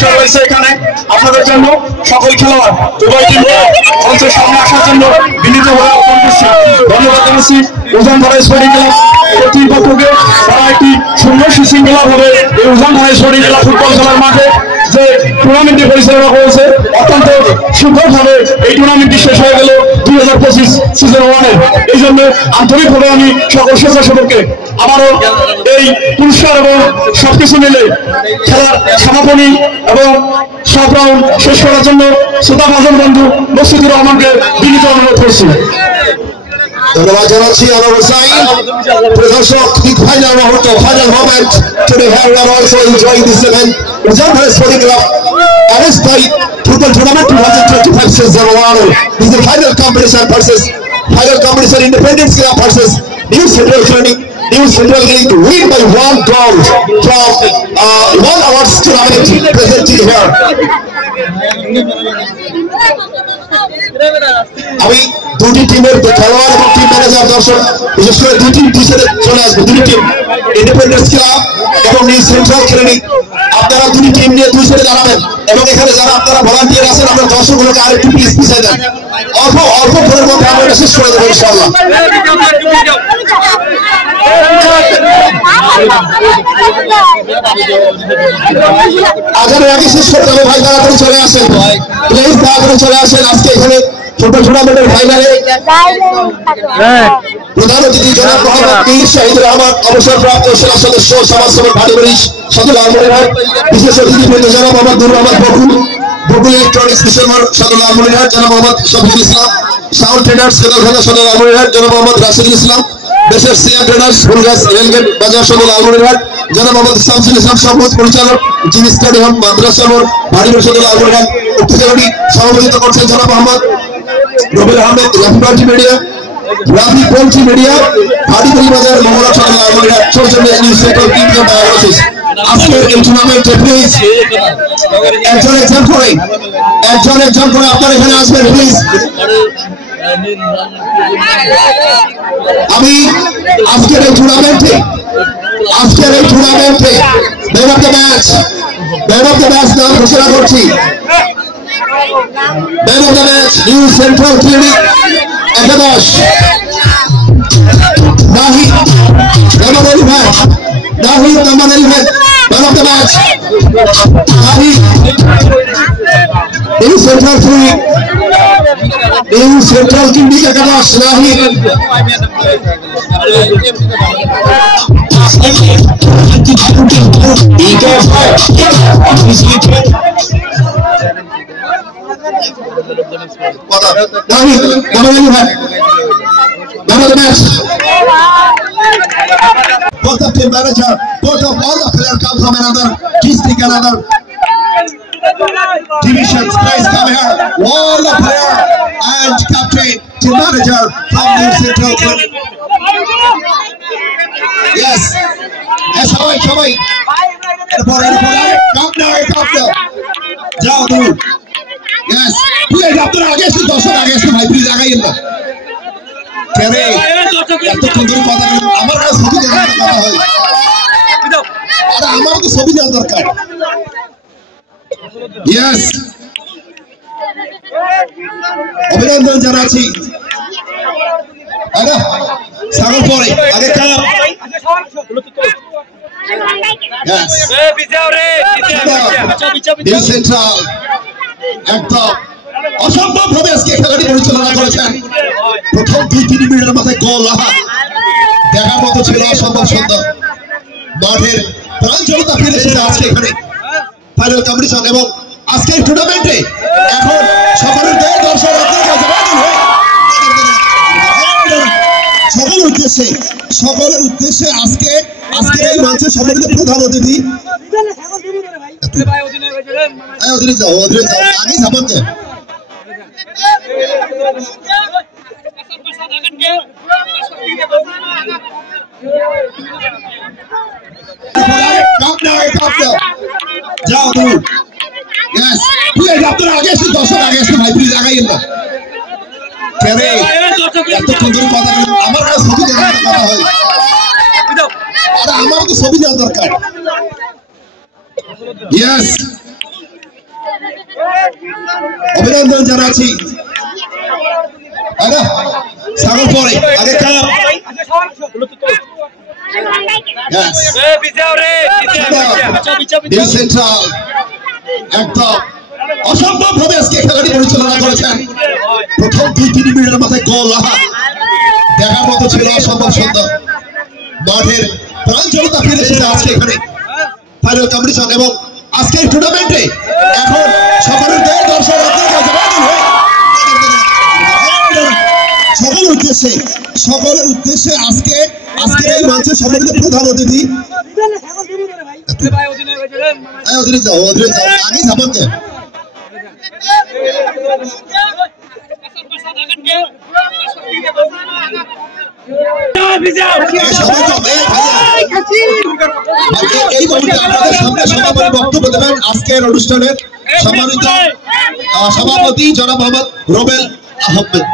রয়েছে এখানে আপনাদের জন্য। সকল খেলোয়াড় উভয় টিমকে মঞ্চের সামনে আসার জন্য বিনীতভাবে আহ্বান করছি। ধন্যবাদ জানাচ্ছি উজানধারা স্পোর্টিং ক্লাব কর্তৃপক্ষকে। তারা একটি সুন্দর সুশৃঙ্খলা ভাবে এই উজানধারা স্পোর্টিং ক্লাব ফুটবল খেলার মাঠে যে টুর্নামেন্টটি পরিচালনা করেছে, অত্যন্ত সুন্দরভাবে এই টুর্নামেন্টটি শেষ হয়ে গেল 2025 সিজন 1-এর। এই জন্য আন্তরিকভাবে আমি সকল স্বেচ্ছাসেবককে আবারও এই পুরস্কার এবং সবকিছু মিলে খেলার সমাপনী এবং সব রাউন্ড শেষ করার জন্য শ্রোতাভাজন বন্ধু মসজিদুর রহমানকে বিনীত অনুরোধ করছি। ধন্যবাদ জানাচ্ছি আনোয়ার হোসাইন। প্রদর্শক ফাইনাল মুহূর্ত, final moment today have also enjoying this event. Ujandhara sporting club arrange by football tournament 2025 season 1. This is the final competition Independence Club versus New Central Clinic. New Central Clinic win by 1 goal from 1 awards tournament presented here. আমি দুটি টিমের খেলোয়াড় এবং team manager দর্শক বিশেষ করে দুই team টিচারে চলে আসবে। দুটি টিম ইন্ডিপেন্ডেন্স ক্লাব এবং নিউ সেন্ট্রাল ক্লিনিক, আপনারা দুটি টিম নিয়ে দুই সাইডে দাঁড়াবেন এবং এখানে যারা আপনারা ভলান্টিয়ার আছেন আমরা দর্শকগুলোকে আরেকটু প্লিজ পিছিয়ে দেন। অল্প ফোনের মধ্যে আমরা এটা শেষ করে দেবো ইনশাআল্লাহ। আজানের আগে শেষ করতে হবে ভাই, তাড়াতাড়ি চলে আসেন প্লিজ, তাড়াতাড়ি চলে আসেন। আজকে এখানে ফুটবল টুর্নামেন্টের ফাইনালে প্রধান অতিথি জনাব মোহাম্মদ পীর শাহিদুর রহমান অবসরপ্রাপ্ত সেনা সদস্য সমাজসেবক ভাটিবাড়ি সদর লালমনিরহাট, বিশেষ অতিথি বৃন্দ জনাব মোহাম্মদ নুর রহমান বকুল ইলেকট্রনিক্স মিশনার সদর লালমনিরহাট জনাব মোহাম্মদ শফিকুল ইসলাম, সাউন্ড ট্রেডার্স সেনাখানা সদর লালমনিরহাট জনাব মোহাম্মদ রাশিদুল ইসলাম, দেশের সিএম ট্রেডার্স ফুলগাছ রেলগেট বাজার সদর লালমনিরহাট জনাব মোহাম্মদ শামসুল ইসলাম সভাপতি পরিচালক, জিম স্টাডি হোম মাদ্রাসা মোড় ভাটিবাড়ি সদর লালমনিরহাট। উক্ত খেলাটি সভাপতিত্ব করছেন জনাব মোহাম্মদ রবির আহমেদ, রাফি পোল্ট্রি মিডিয়া ভাটিবাড়ি বাজার মহড়া সদর লালমনিরহাট। সৌজন্যে নিউ সেন্ট্রাল ক্লিনিক ডায়াগনোসিস। আজকের এই টুর্নামেন্টে প্লিজ একজন করে আপনারা এখানে আসবেন প্লিজ। আমি আজকের এই টুর্নামেন্টে ম্যান অফ দ্য ম্যাচ নাম ঘোষণা করছি। Man of the match new central clinic একাদশ Nahid number 11 man of the match Nahid new central clinic একাদশ Nahid. Both of team manager, both of all the players come from another district, another divisions. Please come here. All the player and captain, team manager from New Central. Yes. সবাই এরপরে cup দাও যাও তুমি। Yes. Please আপনারা আগে এসে দর্শক আগে এসে ভাই প্লিজ আগাইয়েন না। কেন এত সুন্দর কথা আমার কাছে ছবি দেওয়ার কথা হয়, আরে আমার তো ছবি দেওয়া দরকার। Yes. অভিনন্দন জানাচ্ছি। আরে সাগর পরে আগে কাপ। Yes. নিউ সেন্ট্রাল একদম অসম্ভবভাবে আজকে খেলাটি পরিচালনা করেছেন। প্রথম 2-3 মিনিটের মাথায় গোল দেখার মতো ছিল, অসম্ভব সুন্দর। মাঠের প্রাঞ্জলতা ফিরে এসেছে আজকে এখানে ফাইনাল কম্পিটিশন এবং আজকের টুর্নামেন্টে এখন সকলের দর্শক সকলের উদ্দেশ্যে আজকের এই মঞ্চে সম্মানিত প্রধান অতিথি আগে সামান যাও তুমি। আপনারা আগে এসে দর্শক আগে এসে ভাই প্লিজ আগাইয়েন না। কেন এত সুন্দর কথা আমার কাছে ছবি দেওয়ার কথা হয়, আরে আমার তো ছবি দেওয়া দরকার। Yes. অভিনন্দন জানাচ্ছি। ছাগল পরে আগে কাপ সেন্ট্রাল একদম অসম্ভব ভাবে আজকে খেলাটি পরিচালনা করেছেন। প্রথম 2-3 মিনিটের মাথায় গোল দেখার মতো ছিল, অসম্ভব সুন্দর। মাঠের প্রাণ জনতা ফিরে এসেছে আজকে এখানে ফাইনাল কম্পিটিশন এবং আজকের টুর্নামেন্টে এখন সকলের দর্শক সকলের উদ্দেশ্যে আজকের এই মঞ্চের সম্মানিত প্রধান অতিথি আগে যাবো এই মুহূর্তে আপনাদের সামনে সভাপতি বক্তব্য দেবেন আজকের অনুষ্ঠানের সম্মানিত সভাপতি জনাব মোহাম্মদ রোবেল আহমেদ।